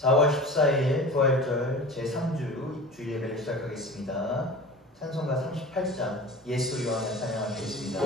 4월 14일 부활절 제3주 주일 예배를 시작하겠습니다. 찬송가 38장 예수 요한을 찬양하겠습니다.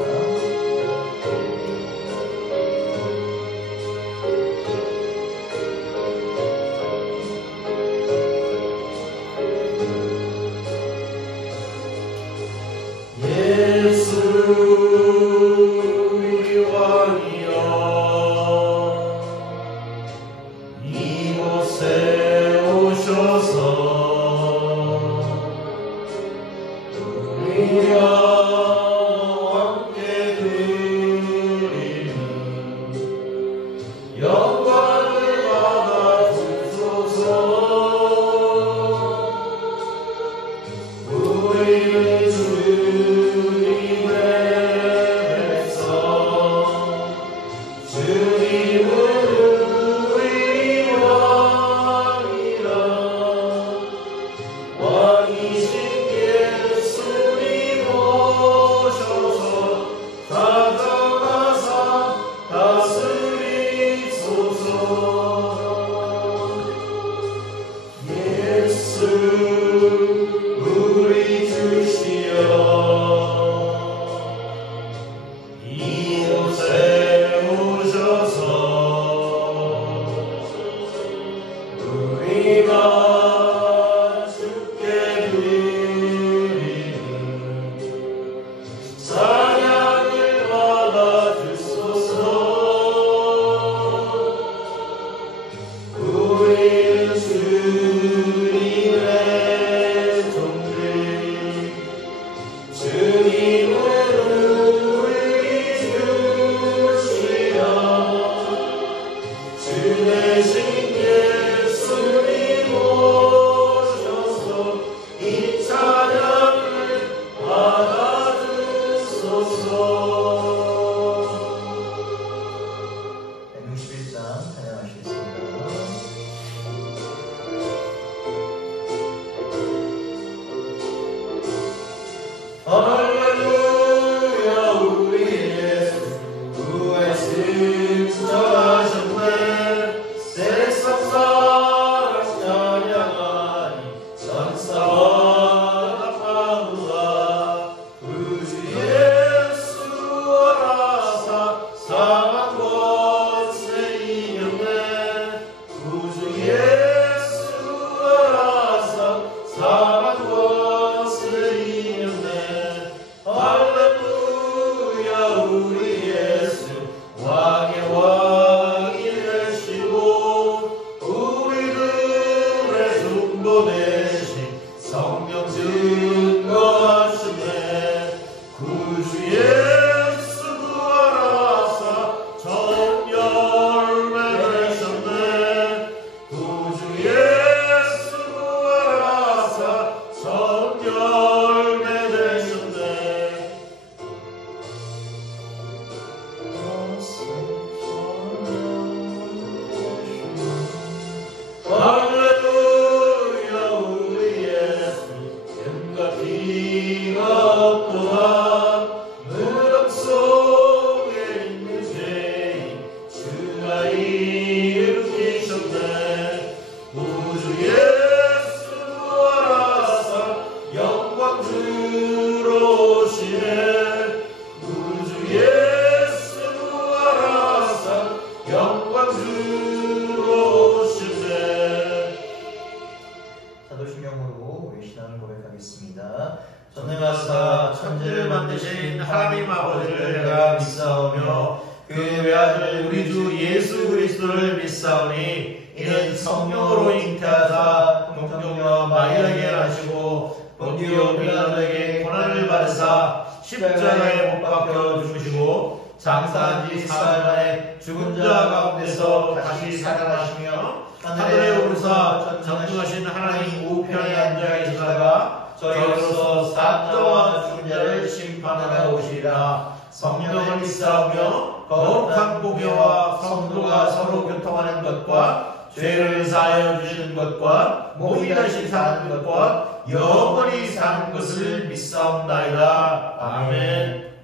사도신경으로 우리 신앙을 고백하겠습니다. 전능하사 천지를 만드신 하나님 아버지를 내가 믿사오며 그 외아들 우리 주 예수 그리스도를 믿사오니 이는 성령으로 잉태하사 동정녀 마리아에게 나시고 본디오 빌라도에게 고난을 받으사 십자가에 못 박혀 죽으시고 장사한 지 사흘 만에 죽은 자 가운데서 다시 살아나시며 하늘에 오르사 전능하신 하나님 우편에 앉아 계시다가 저희로서 사자와 죽은 자를 심판하러 오시리라. 성령을 믿사오며 거룩한 공예와 성도가 서로 교통하는 것과 죄를 사하여 주시는 것과 몸이 다시 사는 것과 영원히 사는 것을 믿사옵나이다. 아멘.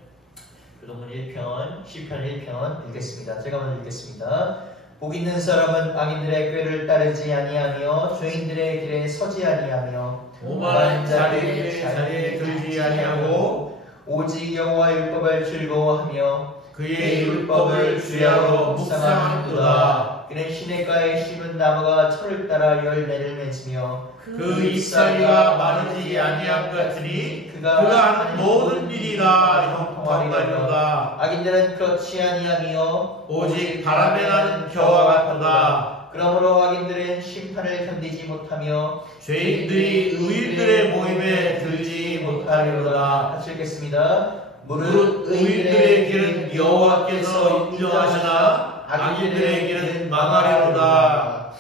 교동문 1편, 시편 1편 읽겠습니다. 제가 먼저 읽겠습니다. 복 있는 사람은 악인들의 꾀를 따르지 아니하며 죄인들의 길에 서지 아니하며 오만한 자리에 들지 아니하고 오직 여호와의 율법을 즐거워하며 그의 율법을 주야로 묵상하는도다. 그는 시냇가에 심은 나무가 철을 따라 열매를 맺으며 그 잎사귀가 마르지 아니함 같으니 그가 하는 모든 일이 다 형통하리로다. 악인들은 그렇지 아니하며 오직 바람에 나는 겨와 같도다. 그러므로 악인들은 심판을 견디지 못하며 죄인들이 의인들의 모임에 들지 못하리로다. 같이 읽겠습니다. 무릇 의인들의 길은 여호와께서 인정하시나 악인들의 길은 망하리로다.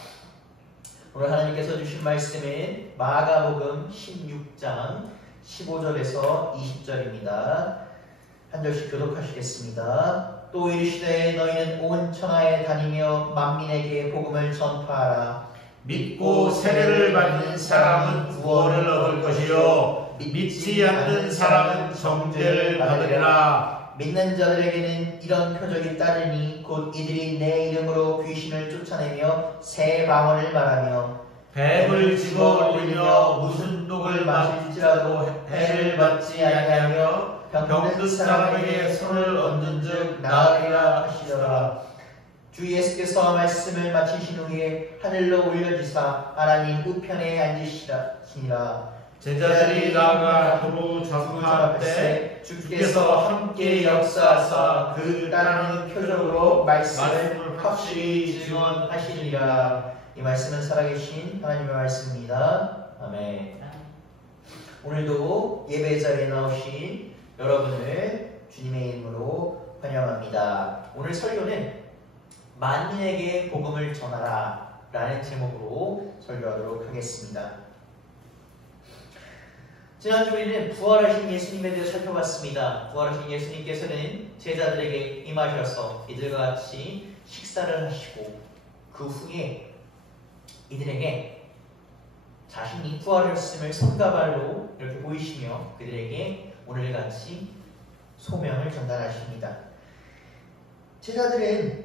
오늘 하나님께서 주신 말씀은 마가복음 16장 15절에서 20절입니다. 한 절씩 교독하시겠습니다. 또 이르시되 너희는 온 천하에 다니며 만민에게 복음을 전파하라. 믿고 세례를 받는 사람은 구원을 얻을 것이요 믿지 않는 사람은 정죄를 받으리라. 믿는 자들에게는 이런 표적이 따르니 곧 이들이 내 이름으로 귀신을 쫓아내며 새 방언을 말하며 뱀을 집어 올리며 무슨 독을 마실지라도 해를 받지 아니하며 병든 사람에게 손을 얹은즉 나으리라 하시더라. 주 예수께서 말씀을 마치신 후에 하늘로 올려주사 하나님 우편에 앉으시니라. 제자들이 나아가 두루 전파할 때 주께서 함께 역사하사 그 따르는 표적으로 말씀을 확실히 증언하시리라. 이 말씀은 살아계신 하나님의 말씀입니다. 아멘. 오늘도 예배 자리에 나오신 여러분을 주님의 이름으로 환영합니다. 오늘 설교는 만민에게 복음을 전하라 라는 제목으로 설교하도록 하겠습니다. 지난주 우리는 부활하신 예수님에 대해 살펴봤습니다. 부활하신 예수님께서는 제자들에게 임하셔서 이들과 같이 식사를 하시고 그 후에 이들에게 자신이 부활했음을 손과 발로 이렇게 보이시며 그들에게 오늘같이 소명을 전달하십니다. 제자들은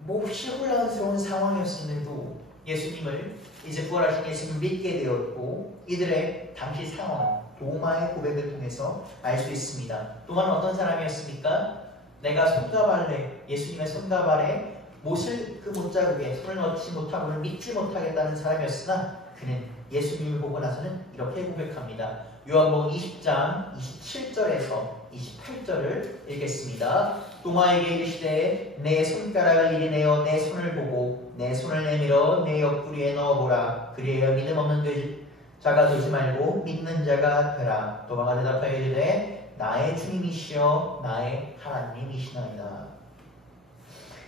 몹시 혼란스러운 상황이었음에도 예수님을 이제 부활하신 예수님을 믿게 되었고 이들의 당시 상황 도마의 고백을 통해서 알 수 있습니다. 도마는 어떤 사람이었습니까? 내가 손과 발에 예수님의 손과 발에 못을 그 못자국에 손을 넣지 못하고는 믿지 못하겠다는 사람이었으나 그는 예수님을 보고 나서는 이렇게 고백합니다. 요한복음 20장 27절에서 28절을 읽겠습니다. 도마에게 이르시되 내 손가락을 이리 내어 내 손을 보고 내 손을 내밀어 내 옆구리에 넣어보라. 그리하여 믿음 없는 자가 되지 말고 믿는 자가 되라. 도마가 대답하여 이르되 나의 주님이시여 나의 하나님이시나이다.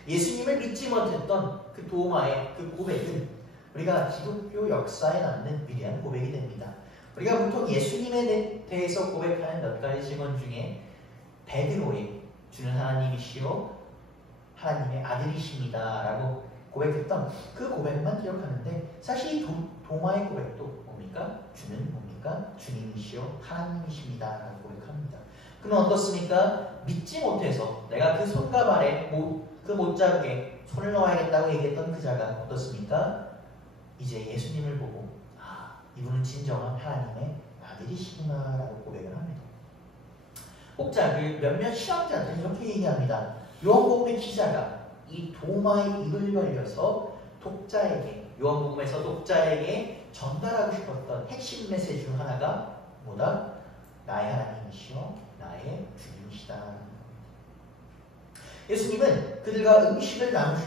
예수님을 믿지 못했던 그 도마의 그 고백은 우리가 기독교 역사에 남는 위대한 고백이 됩니다. 우리가 보통 예수님에 대해서 고백하는 몇 가지 증언 중에 베드로의 주는 하나님이시요 하나님의 아들이십니다 라고 고백했던 그 고백만 기억하는데 사실 이 도마의 고백도 뭡니까? 주는 뭡니까? 주님이시요 하나님이십니다 라고 고백합니다. 그는 어떻습니까? 믿지 못해서 내가 그 손과 발에 그 못자국에 손을 넣어야겠다고 얘기했던 그 자가 어떻습니까? 이제 예수님을 보고 이분은 진정한 하나님의 아들이시구나 라고 고백을 합니다. 혹자 몇몇 신학자들은 이렇게 얘기합니다. 요한복음의 기자가 이 도마의 입을 벌려서 독자에게 요한복음에서 독자에게 전달하고 싶었던 핵심 메시지 중 하나가 뭐다? 나의 하나님이시여 나의 주님이시다. 예수님은 그들과 음식을 나눈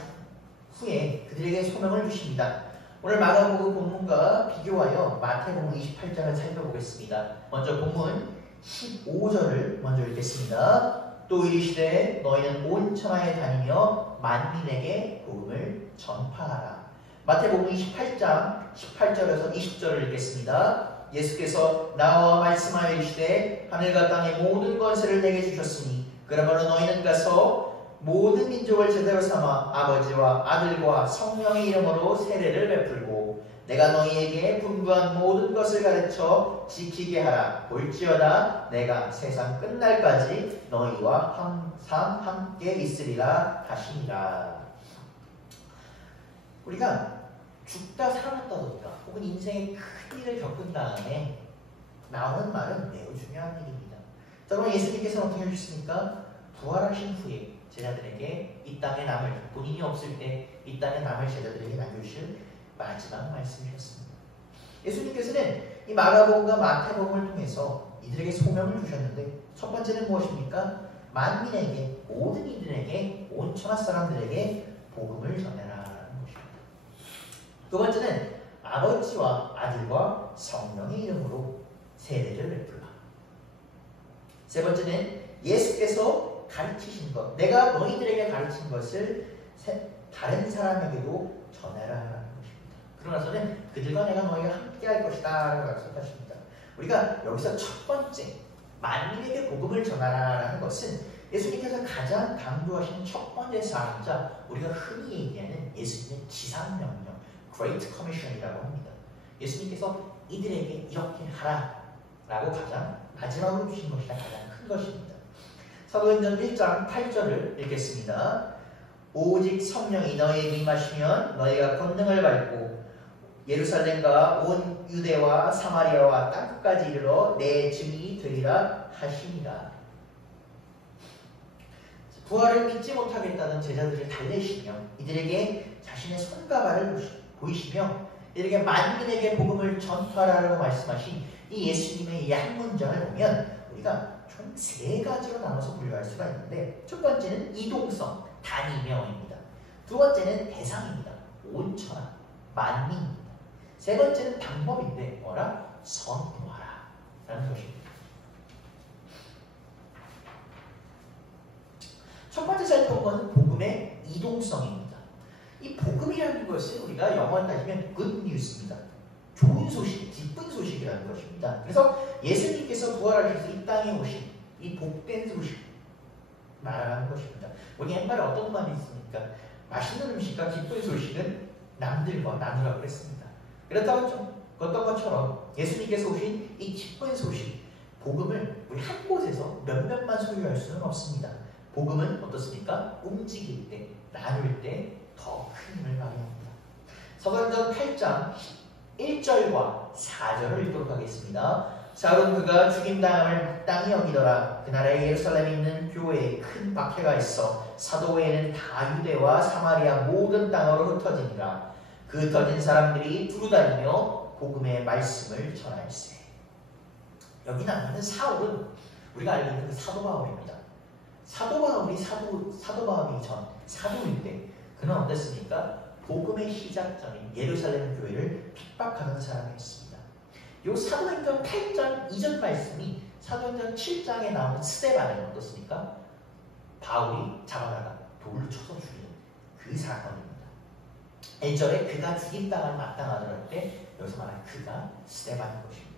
후에 그들에게 소명을 주십니다. 오늘 마가복음 본문과 비교하여 마태복음 28장을 살펴보겠습니다. 먼저 본문 15절을 먼저 읽겠습니다. 또 이르시되 너희는 온 천하에 다니며 만민에게 복음을 전파하라. 마태복음 28장 18절에서 20절을 읽겠습니다. 예수께서 나와 말씀하여 이르시되 하늘과 땅의 모든 권세를 내게 주셨으니 그러므로 너희는 가서 모든 민족을 제대로 삼아 아버지와 아들과 성령의 이름으로 세례를 베풀고 내가 너희에게 분부한 모든 것을 가르쳐 지키게 하라. 볼지어다 내가 세상 끝날까지 너희와 항상 함께 있으리라 하시니라. 우리가 죽다 살아났다던가 혹은 인생의 큰 일을 겪은 다음에 나오는 말은 매우 중요한 일입니다. 자, 그럼 예수님께서는 어떻게 해주셨습니까? 부활하신 후에 제자들에게 이 땅에 남을, 본인이 없을 때 이 땅에 남을 제자들에게 남겨주실 마지막 말씀이셨습니다. 예수님께서는 이 마가복음과 마태복음을 통해서 이들에게 소명을 주셨는데 첫 번째는 무엇입니까? 만민에게, 모든 이들에게, 온 천하 사람들에게 복음을 전해라라는 것입니다. 두 번째는 아버지와 아들과 성령의 이름으로 세례를 베풀라. 세 번째는 예수께서 가르치신 것, 내가 너희들에게 가르친 것을 다른 사람에게도 전해라라는 것입니다. 그러나서는 그들과 내가 너희가 함께 할 것이다 라고 약속하십니다. 우리가 여기서 첫 번째 만민에게 복음을 전하라라는 것은 예수님께서 가장 강조하시는 첫 번째 사항이자 우리가 흔히 얘기하는 예수님의 지상명령, Great Commission이라고 합니다. 예수님께서 이들에게 이렇게 하라 라고 가장 마지막으로 주신 것이다. 가장 큰 것입니다. 사도행전 1장 8절을 읽겠습니다. 오직 성령이 너희에게 임하시면 너희가 권능을 받고 예루살렘과 온 유대와 사마리아와 땅끝까지 이르러 내 증인이 되리라 하시니라. 부활을 믿지 못하겠다는 제자들을 달래시며 이들에게 자신의 손과 발을 보이시며 이들에게 만민에게 복음을 전파하라고 말씀하신 이 예수님의 이 한 문장을 보면 우리가 총 세 가지로 나눠서 분류할 수가 있는데 첫 번째는 이동성, 단위명입니다. 두 번째는 대상입니다. 온천하, 만민입니다. 세 번째는 방법인데 뭐라? 선포하라 라는 것입니다. 첫 번째 살펴본 것은 복음의 이동성입니다. 이 복음이라는 것은 우리가 영어로 따지면 good news입니다. 좋은 소식, 기쁜 소식이라는 것입니다. 그래서 예수님께서 부활하셔서 이 땅에 오신 이 복된 소식 말하는 것입니다. 우리 옛말에 어떤 말이 있습니까? 맛있는 음식과 기쁜 소식은 남들과 나누라고 그랬습니다. 그렇다고 어떤 것처럼 예수님께서 오신 이 기쁜 소식, 복음을 우리 한 곳에서 몇몇만 소유할 수는 없습니다. 복음은 어떻습니까? 움직일 때, 나눌 때 더 큰 힘을 발휘합니다. 사도행전 8장 1절과 4절을 읽도록 하겠습니다. 사울은 그가 죽임당함을 마땅히 여기더라. 그 나라에 예루살렘에 있는 교회에 큰 박해가 있어 사도 외에는 다 유대와 사마리아 모든 땅으로 흩어지니라. 그 흩어진 사람들이 두루다니며 복음의 말씀을 전할세. 여기 나오는 사울은 우리가 알고 있는 그 사도 바울입니다. 사도 바울이 사도 바울이 전 사도일 때 그는 어땠습니까? 복음의 시작점인 예루살렘 교회를 핍박하는 사람이었습니다. 이 사도행전 8장 이전 말씀이 사도행전 7장에 나오는 스데반은 어떻습니까? 바울이 잡아다가 돌로 쳐서 죽이는 그 사건입니다. 1절에 그가 죽임당을 마땅하더라 할 때 여기서 말하는 그가 스데반인 것입니다.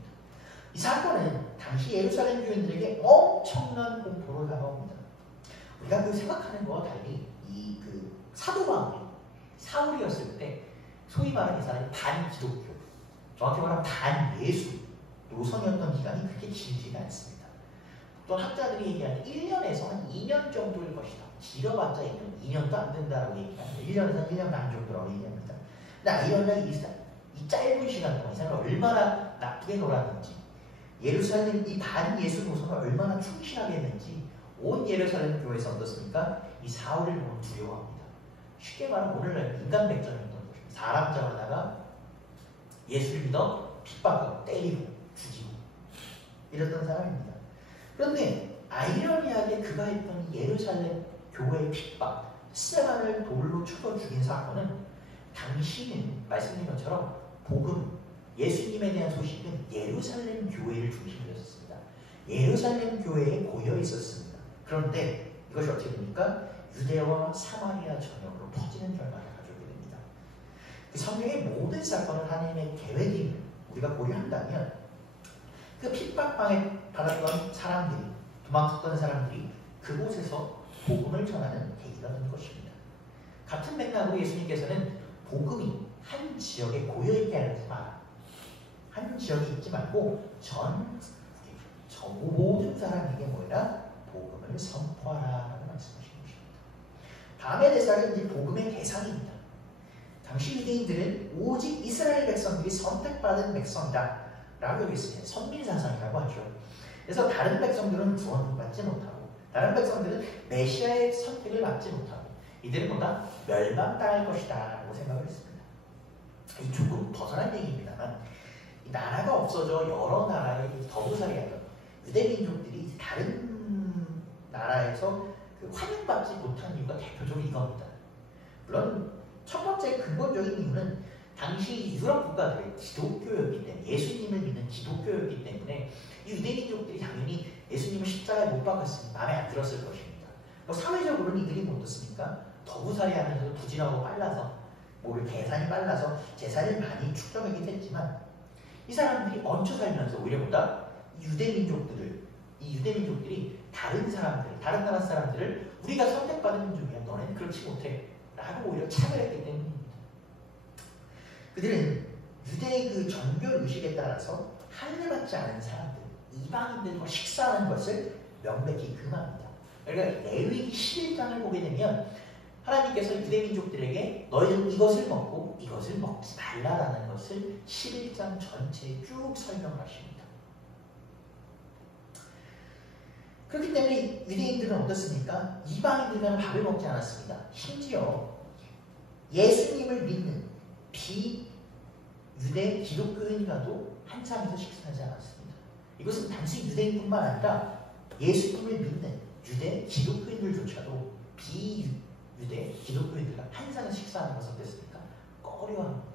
이 사건은 당시 예루살렘 교인들에게 엄청난 공포로 다가옵니다. 우리가 그 생각하는 것과 달리 그 사도 바울이 사울이었을 때 소위 말하는 이 사람이 반기독교, 정확히 말하면 반예수 노선이었던 기간이 그렇게 길지가 않습니다. 또 학자들이 얘기하는 1년에서 한 2년 정도일 것이다. 길어봤자 2년도 안 된다고 얘기합니다. 1년에서 1년 반 정도라고 얘기합니다. 근데 아이러니하게 이 짧은 시간 동안 이 사람이 얼마나 나쁘게 놀았는지, 예루살렘 이 반예수 노선을 얼마나 충실하게 했는지 온 예루살렘 교회에서 어떻습니까? 이 사울을 보면 두려워합니다. 쉽게 말하면 오늘날 인간 백전이었던 것입니다. 사람 잡아다가 예수를 믿어 핍박하고 때리고 죽이고 이랬던 사람입니다. 그런데 아이러니하게 그가 했던 예루살렘 교회의 핍박, 스데반을 돌로 쳐서 죽인 사건은 당시는 말씀드린 것처럼 복음, 예수님에 대한 소식은 예루살렘 교회를 중심으로 했었습니다. 예루살렘 교회에 고여 있었습니다. 그런데 이것이 어떻게 됩니까? 유대와 사마리아 전역으로 퍼지는 결과를 가져오게 됩니다. 그 성경의 모든 사건을 하나님의 계획임을 우리가 고려한다면 그 핍박방에 받았던 사람들이, 도망쳤던 사람들이 그곳에서 복음을 전하는 계기가 된 것입니다. 같은 맥락으로 예수님께서는 복음이 한 지역에 고여있게 하지 마라. 한 지역에 있지 말고 모든 사람에게 뭐라? 복음을 선포하라라고 말씀하신 것입니다. 다음의 대상은 이제 복음의 대상입니다. 당시 유대인들은 오직 이스라엘 백성들이 선택받은 백성이다 라고 여겼습니다. 선민사상이라고 하죠. 그래서 다른 백성들은 구원받지 못하고 다른 백성들은 메시아의 선택을 받지 못하고 이들은 뭐다? 멸망당할 것이다 라고 생각을 했습니다. 이 조금 벗어난 얘기입니다만 이 나라가 없어져 여러 나라의 더부살이하던 유대민족들이 다른 나라에서 환영받지 못한 이유가 대표적으로 이겁니다. 물론 첫 번째 근본적인 이유는 당시 유럽 국가들의 기독교였기 때문에 예수님을 믿는 기독교였기 때문에 이 유대민족들이 당연히 예수님을 십자가에 못 박았으니 마음에 안 들었을 것입니다. 사회적으로는 이들이 뭐 어떻습니까? 더부살이하면서 부진하고 빨라서 계산이 빨라서 재산을 많이 축적하긴 했지만 이 사람들이 얹혀 살면서 오히려 보다 이 유대민족들이 다른 사람들, 다른 나라 사람들을 우리가 선택받은 민족이야 너네는 그렇지 못해 라고 오히려 차별했기 때문입니다. 그들은 유대의 그 정교 의식에 따라서 할례 받지 않은 사람들, 이방인들과 식사하는 것을 명백히 금합니다. 그러니까 레위기 11장을 보게 되면 하나님께서 유대민족들에게 너희는 이것을 먹고 이것을 먹지 말라라는 것을 11장 전체에 쭉 설명하십니다. 그렇기 때문에 유대인들은 어떻습니까? 이방인들과는 밥을 먹지 않았습니다. 심지어 예수님을 믿는 비유대 기독교인과도 한창에서 식사하지 않았습니다. 이것은 단지 유대인뿐만 아니라 예수님을 믿는 유대 기독교인들조차도 비유대 기독교인들과 한상에서 식사하는 것은 어땠습니까? 꺼려합니다.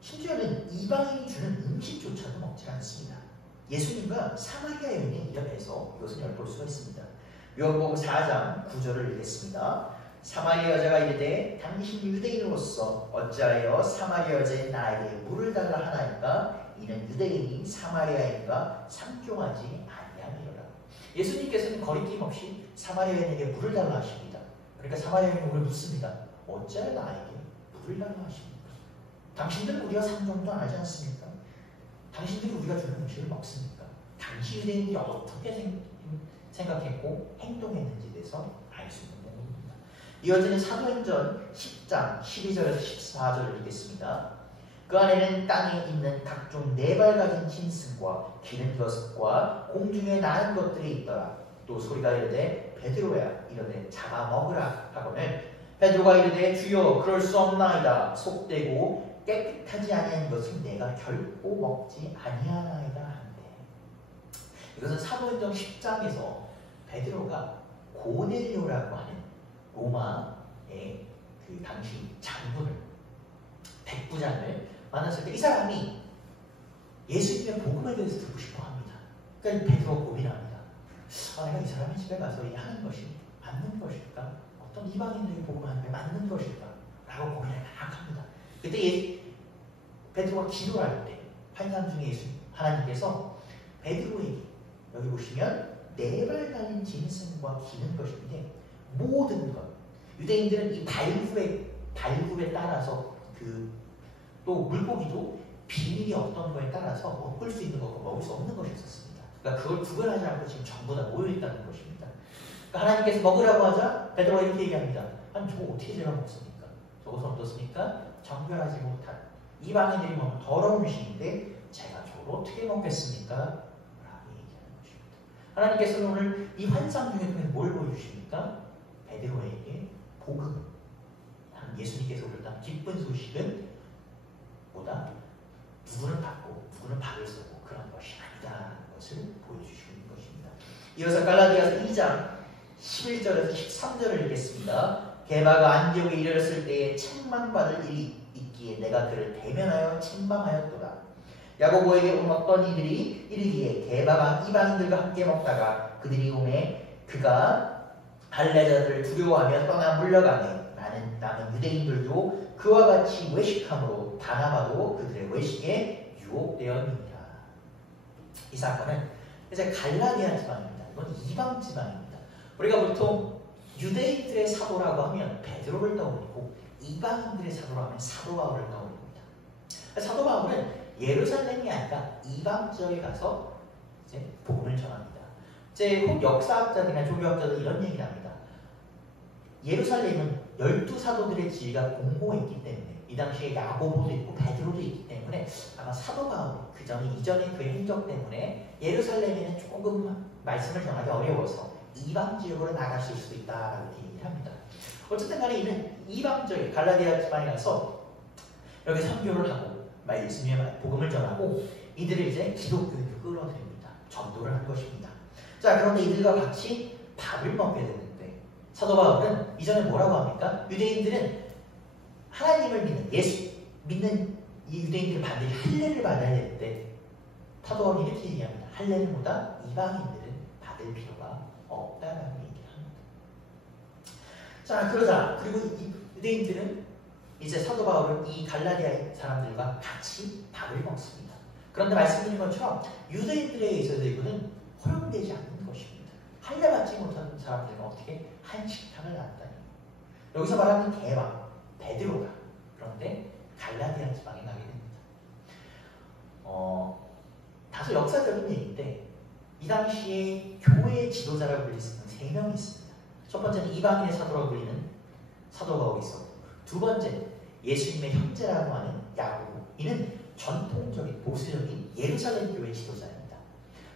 심지어는 이방인이 주는 음식조차도 먹지 않습니다. 예수님과 사마리아 여인의 이야기에서 이것을 엿볼 수가 있습니다. 요한복음 4장 9절을 읽겠습니다. 사마리아 여자가 이르되 당신 유대인으로서 어찌하여 사마리아 여자인 나에게 물을 달라 하나이까? 이는 유대인이 사마리아인과 상종하지 아니하니라. 예수님께서는 거리낌 없이 사마리아 여인에게 물을 달라 하십니다. 그러니까 사마리아 여인이 물을 묻습니다. 어찌하여 나에게 물을 달라 하십니까? 당신들은 우리가 상종도 안 하지 않습니까? 당신들이 우리가 주는 음식을 먹습니까? 당시 유대인들이 어떻게 생각했고 행동했는지에 대해서 알 수 있는 내용입니다. 이어지는 사도행전 10장 12절에서 14절을 읽겠습니다. 그 안에는 땅에 있는 각종 네 발 가진 짐승과 기는 것과 공중에 나는 것들이 있더라. 또 소리가 이르되 베드로야 이르되 잡아먹으라 하거늘 베드로가 이르되 주여 그럴 수 없나이다. 속되고 깨끗하지 아니한 것을 내가 결코 먹지 아니하나이다 한데, 이것은 사도행전 10장에서 베드로가 고넬료라고 하는 로마의 그 당시 장군을, 백부장을 만났을 때 이 사람이 예수님의 복음에 대해서 듣고 싶어 합니다. 그러니까 베드로가 고민합니다. 내가 이 사람의 집에 가서 이 하는 것이 맞는 것일까? 어떤 이방인들이 복음을 하는 게 맞는 것일까? 라고 고민을 막 합니다. 그때 베드로가 기도할 때 환상 중에 하나님께서 베드로에게, 여기 보시면 네 발 달린 짐승과 기는 것인데 모든 것, 유대인들은 이 발굽에 따라서 또 물고기도 비밀이 어떤 거에 따라서 먹을 수 있는 거고 먹을 수 없는 것이 있었습니다. 그러니까 그걸 구별하지 않고 지금 전부 다 모여있다는 것입니다. 그러니까 하나님께서 먹으라고 하자 베드로가 이렇게 얘기합니다. 아니 저거 어떻게 제가 먹습니까? 저것은 어떻습니까? 정결하지 못한 이방인들이 먹는 더러운 음식인데 제가 저걸 어떻게 먹겠습니까? 라고 얘기하는 것입니다. 하나님께서는 오늘 이 환상 중에 뭘 보여주십니까? 베드로에게 복음, 예수님께서 오셨다는 기쁜 소식은 뭐다? 누구는 받고 누구는 박을 쓰고 그런 것이 아니다라는 것을 보여주시는 것입니다. 이어서 갈라디아서 2장 11절에서 13절을 읽겠습니다. 게바가 안디옥에 이르렀을 때에 책망받을 일이 있기에 내가 그를 대면하여 책망하였도다. 야고보에게 온 어떤 이들이 이르기에 게바가 이방인들과 함께 먹다가 그들이 오매 그가 할례자들을 두려워하며 떠나 물러가매 남은 유대인들도 그와 같이 외식함으로 바나바도 그들의 외식에 유혹되었느니라. 이 사건은 이제 갈라디아 지방입니다. 이건 이방 지방입니다. 우리가 보통 유대인들의 사도라고 하면 베드로를 떠올리고 이방인들의 사도라고 하면 사도 바울을 떠올립니다. 사도 바울은 예루살렘이 아니라 이방 지역에 가서 이제 복음을 전합니다. 이제 혹 역사학자들이나 종교학자들 이런 얘기를 합니다. 예루살렘은 12사도들의 지위가 공고했기 때문에 이 당시에 야고보도 있고 베드로도 있기 때문에 아마 사도 바울이 그 전에 이전의 그 행적 때문에 예루살렘에는 조금 말씀을 전하기 어려워서 이방 지역으로 나갔을 수도 있다라고 얘기를 합니다. 어쨌든 간에 이는 이방 지역 갈라디아 지방에 가서 여기 선교를 하고 말씀의 복음을 전하고 이들을 이제 기독교인으로 끌어들입니다. 전도를 한 것입니다. 자, 그런데 이들과 같이 밥을 먹게 되는데 사도 바울은 이전에 뭐라고 합니까? 유대인들은 하나님을 믿는 예수 믿는 이 유대인들은 반드시 할례를 받아야 되는데 사도 바울이 이렇게 얘기합니다. 할례는 보다 이방인들은 받을 필요가 없다라고 얘기를 합니다. 자, 그러자 그리고 이 유대인들은 이제 사도 바울은 이 갈라디아 사람들과 같이 밥을 먹습니다. 그런데 말씀드린 것처럼 유대인들에 있어서 이거는 허용되지 않는 것입니다. 할례 받지 못하는 사람들은 어떻게 한 식탁을 나눴다니. 여기서 말하는 대왕 베드로가 그런데 갈라디아 지방에 가게 됩니다. 다소 역사적인 얘기인데 이 당시에 교회의 지도자라고 불릴 수 있는 3명이 있습니다. 첫 번째는 이방인의 사도라고 불리는 사도가 거기 있었고, 두 번째는 예수님의 형제라고 하는 야고보. 이는 전통적인 보수적인 예루살렘 교회 지도자입니다.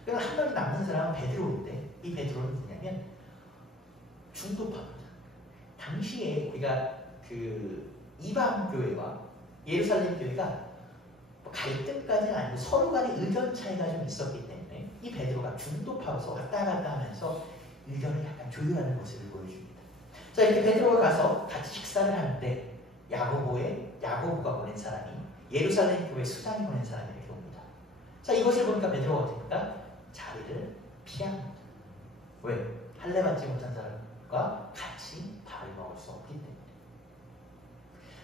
그리고 한 명이 남는 사람은 베드로인데 이 베드로는 뭐냐면 중도파입니다. 당시에 우리가 그 이방 교회와 예루살렘 교회가 갈등까지는 아니고 서로 간의 의견 차이가 좀 있었기 때문에 이 베드로가 중도파로서 왔다 갔다 하면서 의견을 약간 조율하는 모습을 보여줍니다. 자, 이렇게 베드로가 가서 같이 식사를 하는데 야고보가 보낸 사람이 예루살렘 교회 수장이 보낸 사람이 이렇게 옵니다. 자, 이것을 보니까 베드로가 어떻습니까? 자리를 피합니다. 왜? 할례 받지 못한 사람과 같이 밥을 먹을 수 없기 때문에.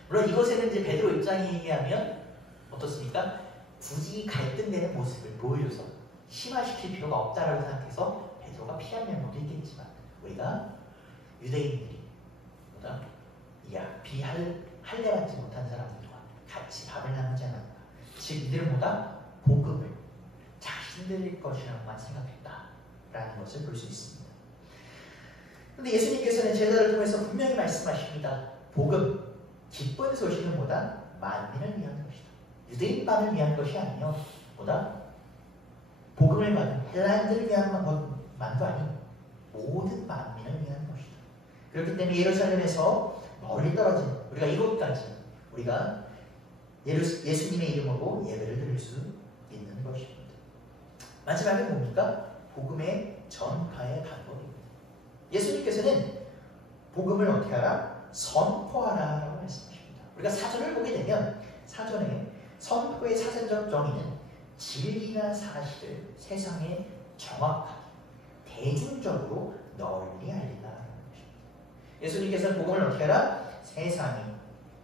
물론 이것에는 이제 베드로 입장에 얘기하면 어떻습니까? 굳이 갈등되는 모습을 보여줘서 심화시킬 필요가 없다라고 생각해서 베드로가 피한 면모도 있겠지만 우리가 유대인들이 할례 받지 못한 사람들과 같이 밥을 나누지 않았다. 즉 이들은 뭐다? 복음을 자신들의 것이라고만 생각했다라는 것을 볼 수 있습니다. 그런데 예수님께서는 제자를 통해서 분명히 말씀하십니다. 복음, 기쁜 소식은 뭐다? 만민을 위한 것이다. 유대인만을 위한 것이 아니요 뭐다? 복음을 받은 헬라인들을 위한 것만도 아닌 모든 만민을 위한 것이다. 그렇기 때문에 예루살렘에서 멀리 떨어진 우리가 이곳까지 우리가 예수님의 이름으로 예배를 드릴 수 있는 것입니다. 마지막에 뭡니까? 복음의 전파의 방법입니다. 예수님께서는 복음을 어떻게 하라? 선포하라 라고 말씀하십니다. 우리가 사전을 보게 되면 사전에 선포의 사전적 정의는 진리나 사실을 세상에 정확하게 대중적으로 널리 알린다는 것입니다. 예수님께서는 복음을 어떻게 하라? 세상에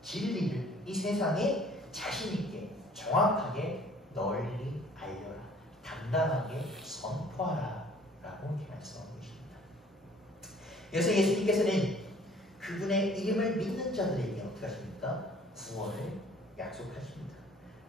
진리를 이 세상에 자신있게 정확하게 널리 알려라. 담담하게 선포하라 라고 이렇게 말씀하고 계십니다. 그래서 예수님께서는 그분의 이름을 믿는 자들에게 어떻게 하십니까? 구원을 약속하십니다.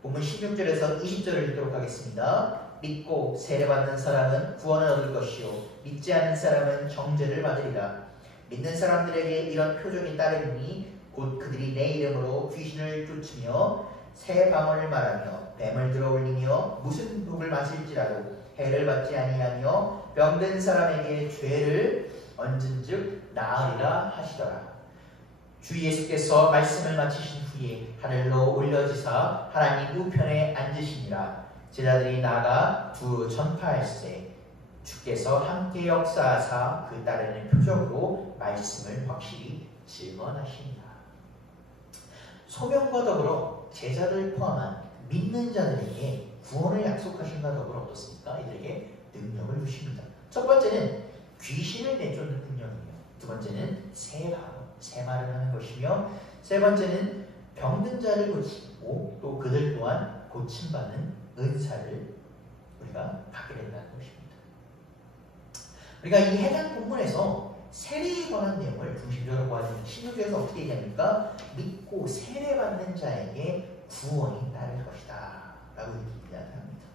본문 16절에서 20절을 읽도록 하겠습니다. 믿고 세례받는 사람은 구원을 얻을 것이요 믿지 않는 사람은 정죄를 받으리라. 믿는 사람들에게 이런 표적이 따르니 곧 그들이 내 이름으로 귀신을 쫓으며 새 방언을 말하며 뱀을 들어올리며 무슨 독을 마실지라도 해를 받지 아니하며 병든 사람에게 죄를 얹은즉 나으리라 하시더라. 주 예수께서 말씀을 마치신 후에 하늘로 올려지사 하나님 우편에 앉으시니라. 제자들이 나가 두루 전파할세 주께서 함께 역사하사 그 따르는 표적으로 말씀을 확실히 증언하시니라. 소명과 더불어 제자들 포함한 믿는 자들에게 구원을 약속하신과 더불어 어떻습니까? 이들에게 능력을 주십니다. 첫 번째는 귀신을 내쫓는 능력이며 두 번째는 새 말을 하는 것이며 세 번째는 병든 자를 고치고 또 그들 또한 고침받는 은사를 우리가 받게 된다는 것입니다. 우리가 이 해당 본문에서 세례에 관한 내용을 중심적으로 보아주는 16절에서 어떻게 얘기합니까? 믿고 세례받는 자에게 구원이 따를 것이다 라고 이렇게 이야기합니다.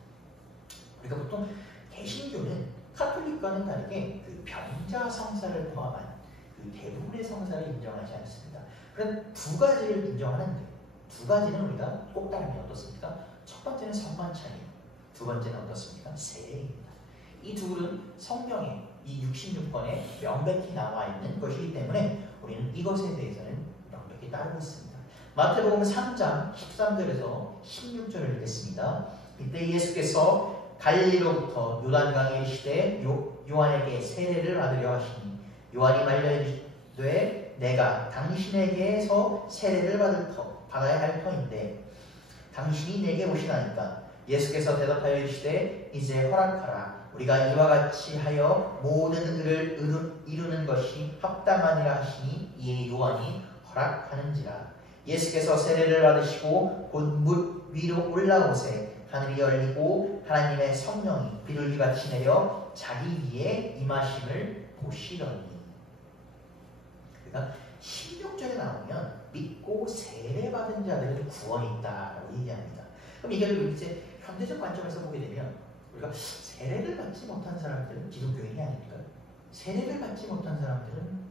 우리가 보통 개신교는 카톨릭과는 다르게 그 병자 성사를 포함한 그 그 대부분의 성사를 인정하지 않습니다. 그런 두 가지를 인정하는데 두 가지는 우리가 꼭 따르면 어떻습니까? 첫 번째는 성만찬이에요. 두 번째는 어떻습니까? 세례입니다. 이 둘은 성경에 이 66권에 명백히 나와 있는 것이기 때문에 우리는 이것에 대해서는 명백히 따르고 있습니다. 마태복음 3장 13절에서 16절을 읽겠습니다. 이때 예수께서 갈릴리로부터 요단강에 이르시되 요한에게 세례를 받으려 하시니 요한이 말려 이르되 내가 당신에게서 세례를 받아야 할 터인데 당신이 내게 오시나이까. 예수께서 대답하여 이르시되 이제 허락하라. 우리가 이와 같이 하여 모든 의를 이루는 것이 합당하니라 하시니 이에 요한이 허락하는지라. 예수께서 세례를 받으시고 곧 물 위로 올라오세 하늘이 열리고 하나님의 성령이 비둘기같이 내려 자기 위에 임하심을 보시더니. 그러니까 16절에 나오면 믿고 세례받은 자들은 구원이 있다라고 얘기합니다. 그럼 이걸 이제 현대적 관점에서 보게 되면 우리가 세례를 받지 못한 사람들은 기독교인이 아닙니까? 세례를 받지 못한 사람들은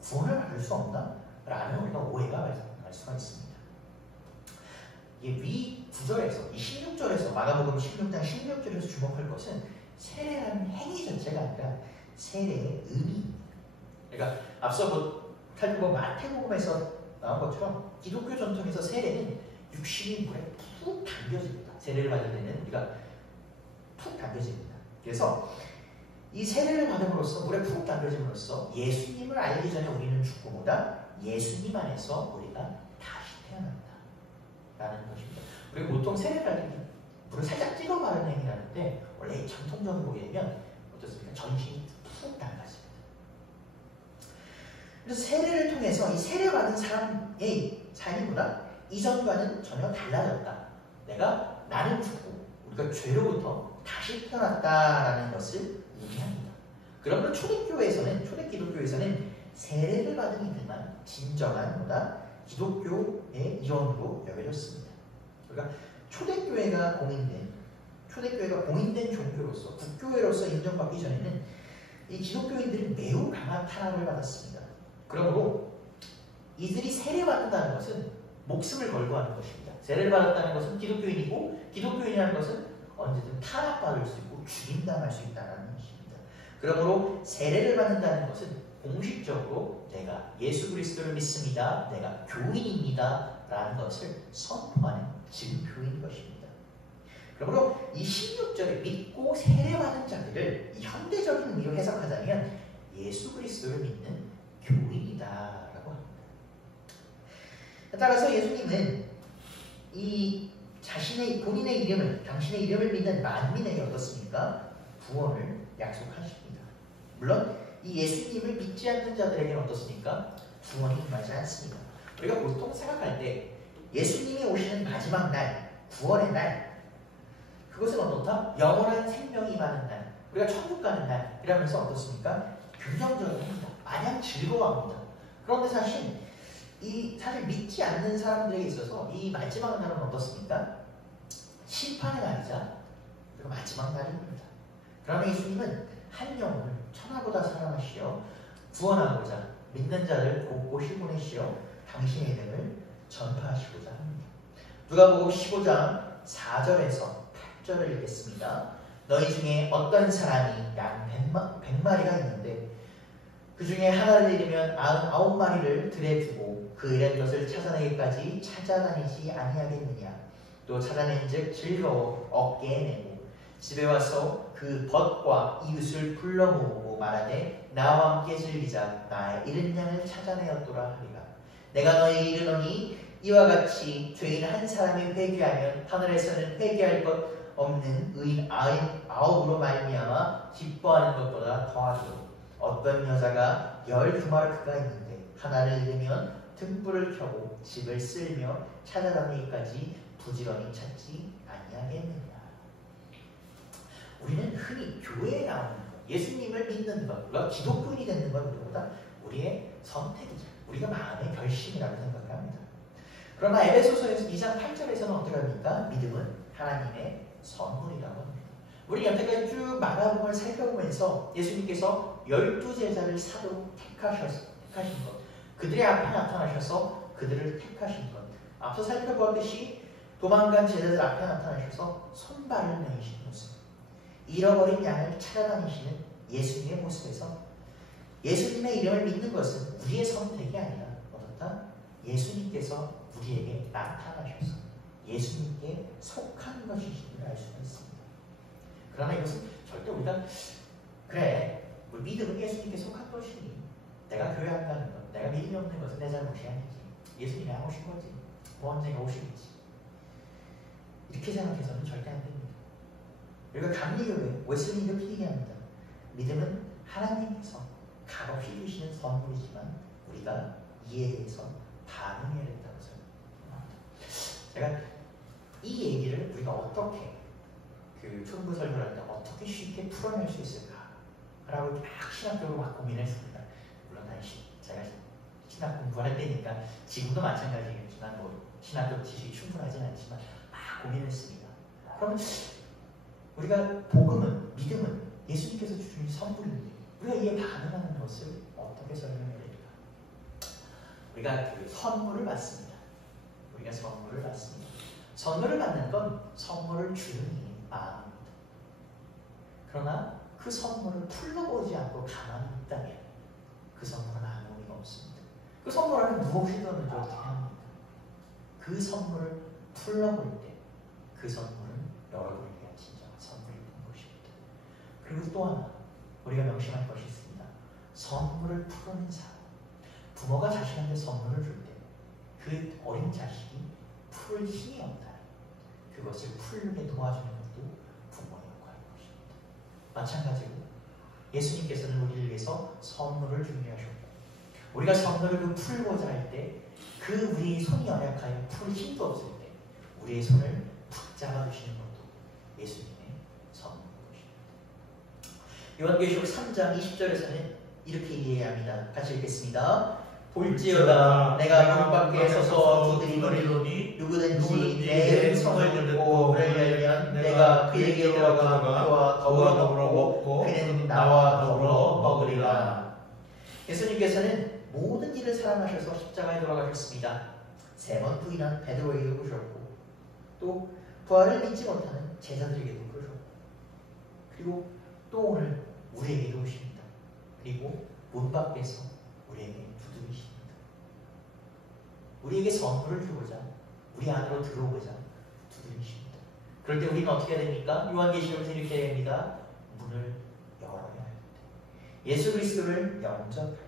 구원을 받을 수 없나? 라는 우리가 오해가 발생할 수가 있습니다. 이게 위 9절에서 이 16절에서 마가복음 16장 16절에서 주목할 것은 세례라는 행위 자체가 아니라 세례의 의미입니다. 그러니까 앞서 마태복음에서 나온 것처럼 기독교 전통에서 세례는 육신이 물에 푹 담겨집니다. 세례를 받을 때는 우리가 푹 담겨집니다. 그래서 이 세례를 받음으로써 물에 푹 담겨짐으로써 예수님을 알기 전에 우리는 죽고보다 예수님 안에서 우리가 다시 태어난다 라는 것입니다. 우리가 보통 세례를 받을 때 물을 살짝 찍어 바르는 행위를 하는데 원래 전통적으로 보게 되면 어떻습니까? 전신이 푹 담가집니다. 그래서 세례를 통해서 이 세례받은 사람의 삶보다 이전과는 전혀 달라졌다. 나는 죽고 우리가 죄로부터 다시 태어났다라는 것을 의미합니다. 그러면 초대 기독교에서는 세례를 받은 이들만 진정한 기독교의 일원으로 여겨졌습니다. 그러니까 초대교회가 공인된 종교로서 국교회로서 인정받기 전에는 이 기독교인들은 매우 강한 탄압을 받았습니다. 그러므로 이들이 세례받는다는 것은 목숨을 걸고 하는 것입니다. 세례를 받았다는 것은 기독교인이고 기독교인이라는 것은 언제든 탄압받을 수 있고 죽임당할 수 있다는 것입니다. 그러므로 세례를 받는다는 것은 공식적으로 내가 예수 그리스도를 믿습니다. 내가 교인입니다. 라는 것을 선포하는 증표인 것입니다. 그러므로 이 16절에 믿고 세례받은 자들을 이 현대적인 의미로 해석하자면 예수 그리스도를 믿는 교인이다라고 합니다. 따라서 예수님은 이 본인의 이름을, 당신의 이름을 믿는 만민에게 어떻습니까? 구원을 약속하십니다. 물론 이 예수님을 믿지 않는 자들에게는 어떻습니까? 구원이 임하지 않습니다. 우리가 보통 생각할 때 예수님이 오시는 마지막 날, 구원의 날, 그것은 어떻다? 영원한 생명이 임하는 날, 우리가 천국 가는 날 이라면서 어떻습니까? 긍정적입니다. 마냥 즐거워합니다. 그런데 사실 믿지 않는 사람들에게 있어서 이 마지막 날은 어떻습니까? 심판의 날이자 그리고 마지막 날입니다. 그러나 예수님은 한 영혼을 천하보다 사랑하시어 구원하고자 믿는 자를 곳곳이 보내시어 당신의 이름을 전파하시고자 합니다. 누가복음 15장 4절에서 8절을 읽겠습니다. 너희 중에 어떤 사람이 양 100마리가 있는데 그 중에 하나를 잃으면 99마리를 들에 두고 그 잃은 것을 찾아내기까지 찾아다니지 아니하겠느냐. 또 찾아낸즉 즐거워 어깨에 메고 집에 와서 그 벗과 이웃을 불러 모으고 말하되 나와 함께 즐기자. 나의 잃은 양을 찾아내었도라 하리라. 내가 너희에게 이르노니 이와 같이 죄인 한 사람이 회개하면 하늘에서는 회개할 것 없는 의인 99으로 말미암아 기뻐하는 것보다 더하리로. 어떤 여자가 12마르크가 있는데 하나를 잃으면 등불을 켜고 집을 쓸며 찾아다니기까지 부지런히 찾지 아니하겠느냐. 우리는 흔히 교회에 나오는 것, 예수님을 믿는 것, 우리가 기독교인이 되는 것 우리보다 우리의 선택이죠. 우리가 마음의 결심이라고 생각을 합니다. 그러나 에베소서에서 2장 8절에서는 어떻게 합니까? 믿음은 하나님의 선물이라고 합니다. 우리 여태까지 쭉 마가복음을 살펴보면서 예수님께서 12제자를 사도로 택하신 것, 그들의 앞에 나타나셔서 그들을 택하신 것, 앞서 살펴보았듯이 도망간 제자들 앞에 나타나셔서 손발을 내미시는 모습, 잃어버린 양을 찾아다니시는 예수님의 모습에서 예수님의 이름을 믿는 것은 우리의 선택이 아니라 어떻다? 예수님께서 우리에게 나타나셔서 예수님께 속한 것이심을 알 수가 있습니다. 그러나 이것은 절대 우리가 그래, 우리 믿음은 예수님께 속한 것이니 내가 교회 안 가는 것, 내가 믿음이 없는 것은 내 잘못이 아니지, 예수님이 안 오신 거지, 뭐 언젠가 오시겠지, 이렇게 생각해서는 절대 안 됩니다. 우리가 감리교회 웨슬리 이렇게 얘기합니다. 믿음은 하나님께서 값없이 주시는 선물이지만 우리가 이에 대해서 반응해야 된다고 생각합니다. 제가 이 얘기를 우리가 어떻게 초등부 설교를 할 때 어떻게 쉽게 풀어낼 수 있을까라고 막 신학적으로 막 고민했습니다. 물론 제가 신학 공부할 때니까 지금도 마찬가지겠지만 뭐 신학적 지식이 충분하진 않지만 막 고민했습니다. 그러면 우리가 복음은, 믿음은 예수님께서 주신 선물인데 우리가 이에 반응하는 것을 어떻게 설명해야 될까? 우리가 선물을 받습니다. 우리가 선물을 받습니다. 선물을 받는 건 선물을 주는 이의 마음입니다. 그러나 그 선물을 풀러보지 않고 가만히 있다면 그 선물은 아무 의미가 없습니다. 그 선물 안에 무엇이 들었는지 어떻게 합니까? 그 선물을 풀러볼 때 그 선물은 여러분에게 진정한 선물이 된 것입니다. 그리고 또 하나 우리가 명심할 것이 있습니다. 선물을 푸는 사람, 부모가 자식한테 선물을 줄 때 그 어린 자식이 풀 힘이 없다면 그것을 풀게 도와주는 것도 부모의 역할인 것입니다. 마찬가지로 예수님께서는 우리를 위해서 선물을 준비하셨고 우리가 선물을 풀고자 할 때 그 우리의 손이 연약하여 풀 힘도 없을 때 우리의 손을 붙잡아 주시는 것도 예수님의 선물인 것입니다. 요한계시록 3장 20절에서는 이렇게 이해합니다. 같이 읽겠습니다. 볼지어다 내가 문 밖에 서서 두드리노니 누구든지 내 음성을 듣고 문을 열면 내가 그에게 들어가 그와 더불어 먹고 그는 나와 더불어 먹으리라. 예수님께서는 모든 일을 사랑하셔서 십자가에 돌아가셨습니다. 3번 부인한 베드로에게도 그러셨고 또 부활을 믿지 못하는 제자들에게도 그러셨고 그리고 또 오늘 우리에게도 오십니다. 그리고 문 밖에서 우리에게 두드리십니다. 우리에게 선물을 주고자 우리 안으로 들어오고자 두드리십니다. 그럴 때 우리는 어떻게 해야 됩니까? 요한계시록에서 이렇게 해야 됩니다. 문을 열어야 합니다. 예수 그리스도를 영접할 때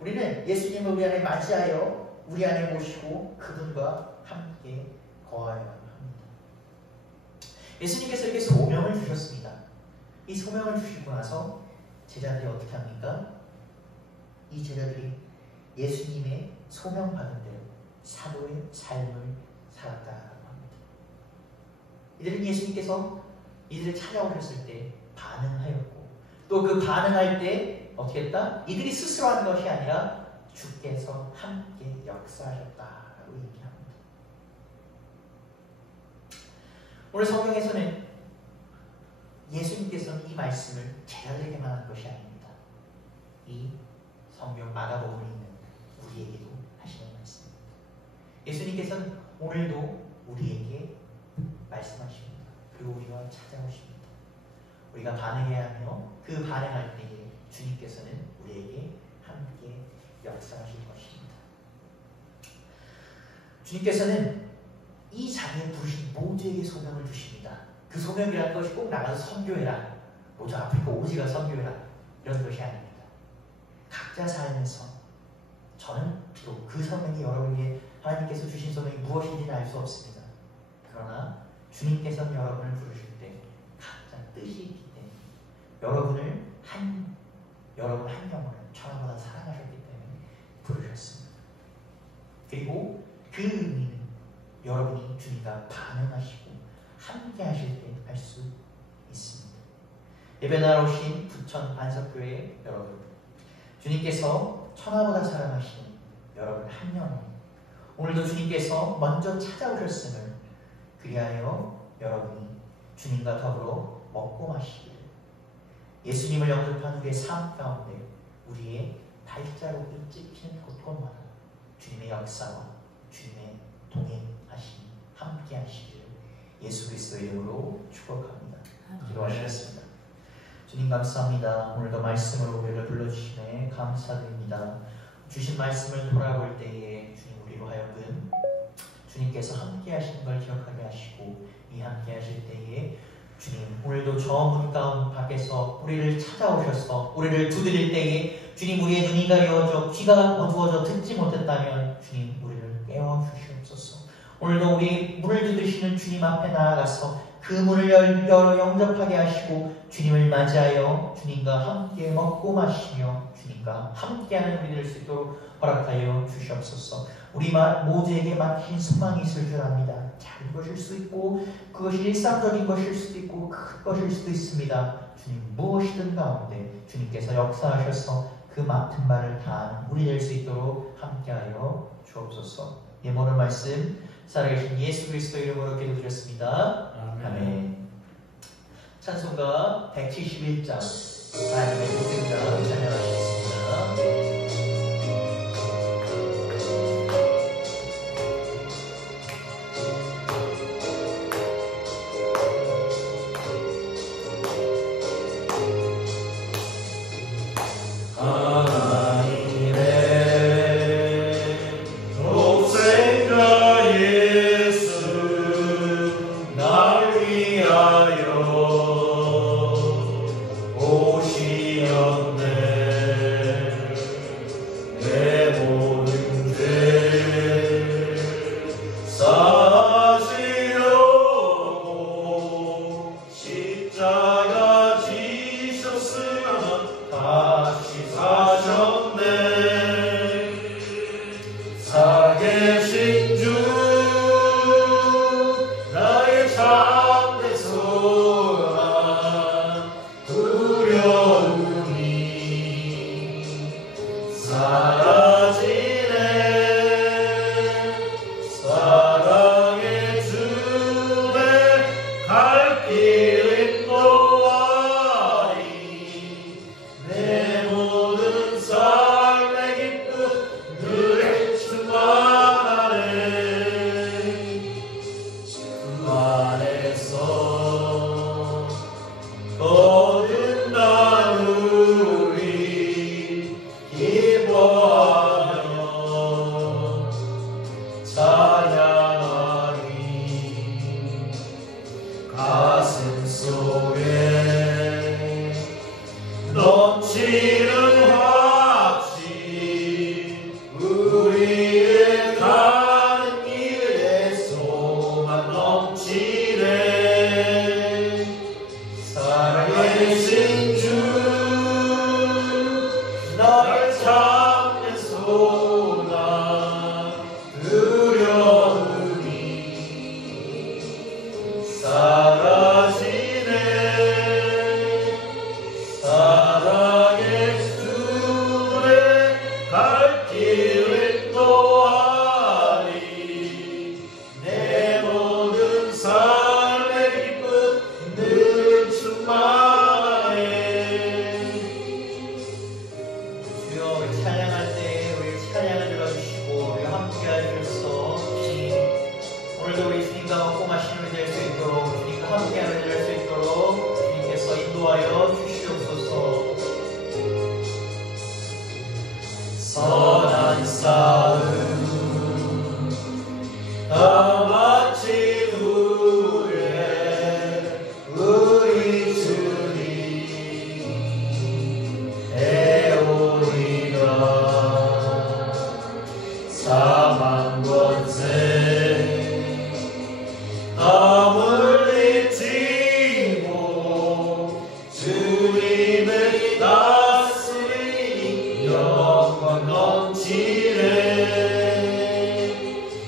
우리는 예수님을 우리 안에 맞이하여 우리 안에 모시고 그분과 함께 거하여야 합니다. 예수님께서 이렇게 소명을 주셨습니다. 이 소명을 주시고 나서 제자들이 어떻게 합니까? 이 제자들이 예수님의 소명받은 대로 사도의 삶을 살았다고 합니다. 이들은 예수님께서 이들을 찾아오셨을 때 반응하였고 또 그 반응할 때 어떻게 했다? 이들이 스스로 하는 것이 아니라 주께서 함께 역사하셨다라고 얘기합니다. 오늘 성경에서는 예수님께서는 이 말씀을 제자들에게만 한 것이 아닙니다. 이 성경 마가복음에 있는 우리에게도 하시는 말씀입니다. 예수님께서는 오늘도 우리에게 말씀하십니다. 그리고 우리와 찾아오십니다. 우리가 반응해야 하며 그 반응할 때에 주님께서는 우리에게 함께 역사하실 것입니다. 주님께서는 이 자리에 부르신 모두에게 소명을 주십니다. 그 소명이라는 것이 꼭 나가서 선교해라, 저 아프리카 오지가 선교해라 이런 것이 아닙니다. 각자 삶에서 저는 비록 그 소명이 여러분에게 하나님께서 주신 소명이 무엇인지는 알 수 없습니다. 그러나 주님께서는 여러분을 부르실 때 각자 뜻이 있기 때문에 여러분 한 영혼을 천하보다 사랑하셨기 때문에 부르셨습니다. 그리고 그 의미는 여러분이 주님과 반응하시고 함께 하실 때 할 수 있습니다. 예배나라 오신 부천 반석교회 여러분, 주님께서 천하보다 사랑하시는 여러분 한 영혼, 오늘도 주님께서 먼저 찾아오셨음을 그리하여 여러분이 주님과 더불어 먹고 마시기를, 예수님을 영접한 우리의 삶 가운데 우리의 발자국이 찍히는 곳곳마다 주님의 역사와 주님의 동행하심, 함께하시기를 예수 그리스도의 이름으로 축복합니다. 기도하시겠습니다. 주님 감사합니다. 오늘도 말씀으로 우리를 불러주시네 감사드립니다. 주신 말씀을 돌아볼 때에 주님 우리로 하여금 주님께서 함께 하시는 걸 기억하게 하시고 이 함께 하실 때에 주님 오늘도 저 문 가운 밖에서 우리를 찾아오셔서 우리를 두드릴 때에 주님 우리의 눈이 가려워져 귀가 어두워져 듣지 못했다면 주님 우리를 깨워주시옵소서. 오늘도 우리 문을 두드리시는 주님 앞에 나아가서 그 문을 열어 영접하게 하시고 주님을 맞이하여 주님과 함께 먹고 마시며 주님과 함께하는 우리 될 수 있도록 허락하여 주시옵소서. 우리 모두에게 맡긴 소망이 있을 줄 압니다. 작은 것일 수 있고 그것이 일상적인 것일 수도 있고 큰 것일 수도 있습니다. 주님 무엇이든 가운데 주님께서 역사하셔서 그 맡은 바를 다하는 우리 될 수 있도록 함께하여 주옵소서. 예, 모든 말씀 살아계신 예수 그리스도 이름으로 기도드렸습니다. 아멘. 찬송가 171장 하나님의 복음가 찬양하시겠습니다.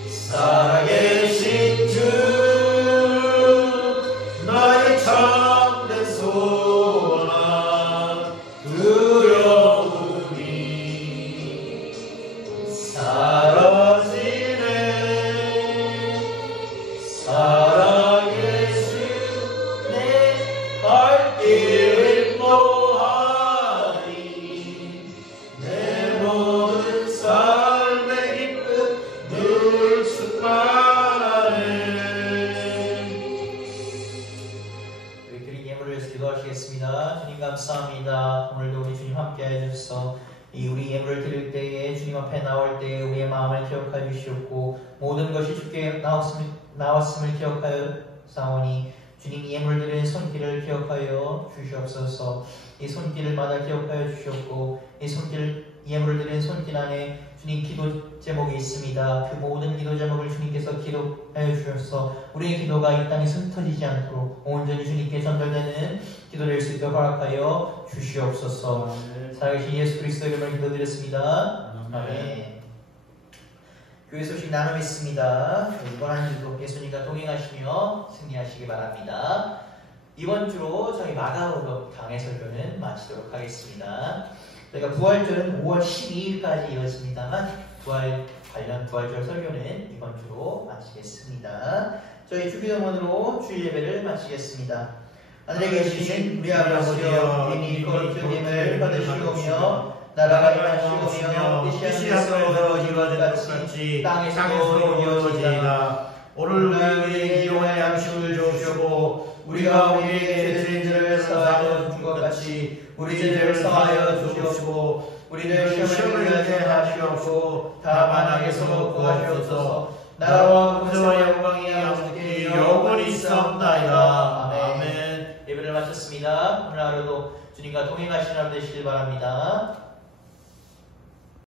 살아계신 우리 드린 예물을 위해서 기도하시겠습니다. 주님 감사합니다. 오늘도 우리 주님 함께 해주셔서 이 우리 예물을 드릴 때에 주님 앞에 나올 때에 우리의 마음을 기억하여 주시옵고 모든 것이 주께 나왔음을 기억하여 사오니 주님 예물 드리는 손길을 기억하여 주시옵소서. 이 손길마다 기억하여 주시옵고 이 손길 예물을 드리는 손길 안에 주님 기도 제목이 있습니다. 그 모든 기도 제목을 주님께서 기도하여 주셔서 우리의 기도가 이 땅에 흩어지지 않도록 온전히 주님께 전달되는 기도를 할 수 있도록 허락하여 주시옵소서. 살아계신 예수 그리스도 이름으로 기도드렸습니다. 아멘. 교회 소식 나누겠습니다. 이번 한 주도 예수님과 동행하시며 승리하시기 바랍니다. 이번 주로 저희 마가복음 강해 설교는 마치도록 하겠습니다. 저희가 부활절은 5월 12일까지 이어집니다만 관련 부활절 설교는 이번 주로 마치겠습니다. 저희 주기도문으로 주일 예배를 마치겠습니다. 하늘에 계신 우리 아버지여, 이름이 거룩하심을 받으시오며 나라가 임하시오며 뜻이 하늘에서 이루어진 같이 땅에서도 이루어지이다. 오늘 우리에게 일용할 양식을 주시고 우리가 우리에게 죄인들을 사하여 준 것 같이 우리 죄를 사하여 주시옵시고 우리를 시험을 들게 하시옵시고 다만 악에서 구하시옵소서. 나라와 권세와 영광이 아버지께 영원히 있사옵나이다. 아멘. 예배를 마쳤습니다. 오늘 하루도 주님과 동행하시는 하루 되시길 바랍니다.